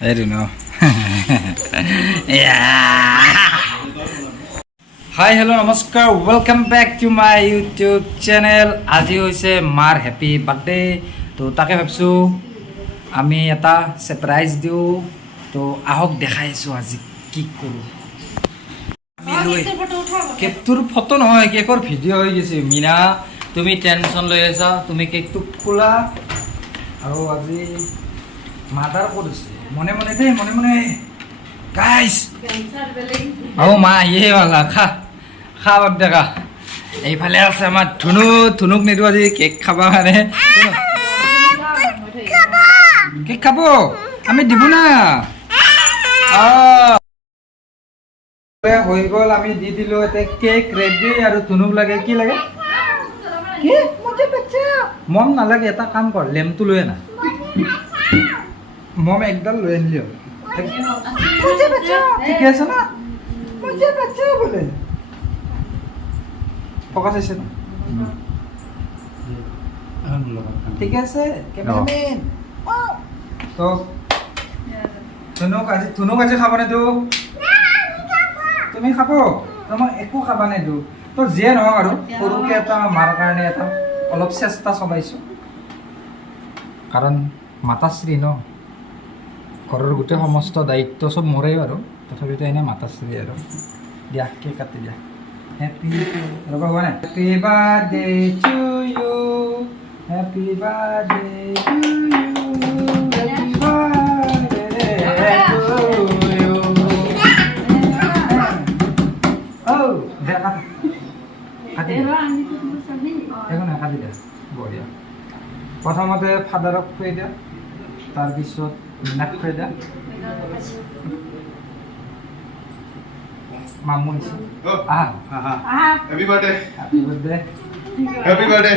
I don't know. Hi, hello, namaskar. Welcome back to my YouTube channel. আজি হৈছে মাৰ happy birthday তো তাকে ভাবছো আমি এটা সাৰপ্ৰাইজ দিও তো আহক দেখাইছো আজি কি কৰু আমি লৈ কেকটোৰ ফটো নহয় কেকৰ ভিডিও হৈ গৈছে মিনা তুমি টেনশন লৈ আছা তুমি কেকটো খোলা আৰু আজি মাদাৰ কৰিছে মনে মনে দে মনে মনে গাইস ও মা ইয়ে वाला খা খাবার দেখা এইফালে আছে আমাৰ ধুনুক নিদু আজি কেক খাবা মানে কেক খাব আমি দিব না হৈ গ'ল আমি দি দিলো এটা কেক ৰেডি আৰু ধুনুক লাগে কি লাগে কি মজা বাচ্চা মম নালাগে এটা কাম কৰ লেমটো লৈ আনা মম একদম লৈ আনিলিও মজা বাচ্চা ঠিক আছে না মজা বাচ্চা বলে ফোকাস আছে না ঠিক আছে ক্যামেরাম্যান তো ধুনুক আজি খাব নে তো তুমি খাব তোমাক একো খাবা নে তো তো যিয়ে নহওক আৰু সৰুকে এটা মাৰ কাৰণে এটা অলপ চেষ্টা চলাইছো কাৰণ মাতাশ্ৰী ন ঘৰৰ গোটেই সমস্ত দায়িত্ব সব মোৰেই আৰু তথাপিতো এনে মাতাশ্ৰী আৰু দিয়া কেক কাটি দিয়া হ্যাপি ৰবা হোৱা নাই happy birthday to you happy birthday to you happy birthday to you ও দেখা কাটি দেখো না কাটি দিয়া বঢ়িয়া প্ৰথমতে ফাদাৰক খুৱাই দিয়া তাৰপিছত মিনাক খুৱাই দিয়া মামু নিছে happy birthday happy birthday happy birthday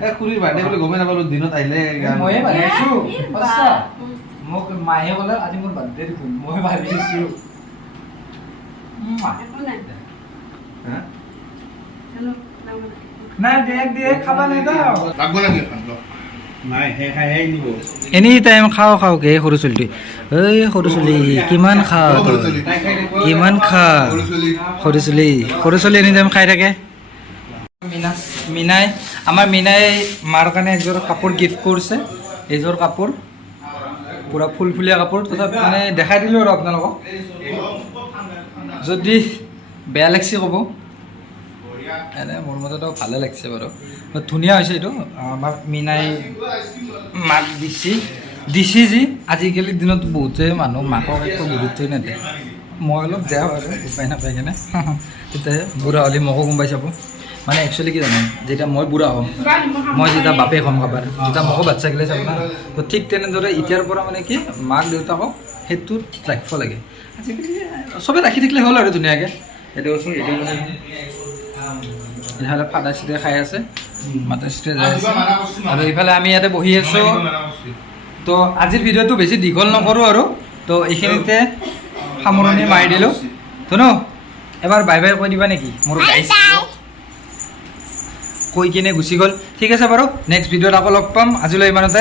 এ খুৰীৰ বাৰ্থডে বুলি গমে নাপালো দিনত আহিলে ময়ে ভাবিছো সঁচা মোক মায়ে ক'লে আজি মোৰ বাৰ্থডে দেখোন মই ভাবিছো নাই দেখ খাবা নাই দাও লাগব লাগে নাই হে খাই নিব এনি টাইম খাও কে সৰু চলি এই সৰু চলি কিমান খা কিমান খা সৰু চলি এনি টাইম খাই থাকে মিনাই আমাৰ মিনাই মাৰ কাৰণে একযোৰ কাপোৰ গিফ্ট কৰিছে এইযোৰ কাপোৰ পুৰা ফুলফুলীয়া কাপোৰ তথাপি মানে দেখাই দিলোঁ আৰু আপোনালোকক যদি বেয়া লাগছে ক'ব এনে মোৰ মতেতো ভালে লাগিছে বাৰু ধুনীয়া হৈছে এইটো আমাৰ মিনাই মাক দিছি যি আজিকালিৰ দিনত বহুতে মানুহ মাকক একো গুৰুত্বই নেদে মই অলপ বেয়া আৰু উপায় নাপাই কিনে তেতিয়াহে বুঢ়া হ'লে মোকো গম পাই চাব মানে একচুৱেলি কি জানে যেতিয়া মই বুঢ়া হ'ম মই যেতিয়া বাপেক হ'ম কাবাৰ যেতিয়া মোকো বাচ্চাগিলাই চাব না তো ঠিক তেনেদৰে এতিয়াৰ পৰা মানে কি মাক দেউতাকক সেইটোত ৰাখিব লাগে আজিকালি চবেই ৰাখি থাকিলে হ'ল আৰু ধুনীয়াকৈ এইটো কৈছোঁ এইটো মানে ইফালে ফাদা চিটে খাই আছে মাতাশ্ৰী যাই আছে আৰু ইফালে আমি ইয়াতে বহি আছোঁ তো আজিৰ ভিডিঅ'টো বেছি দীঘল নকৰোঁ আৰু তো এইখিনিতে সামৰণি মাৰি দিলোঁ ধুনু এবাৰ বাই বাই কৈ দিবা নেকি মোৰ গাইছ কৈ কিনে গুচি গ'ল ঠিক আছে বাৰু নেক্সট ভিডিঅ'ত আকৌ লগ পাম আজিলৈ ইমানতে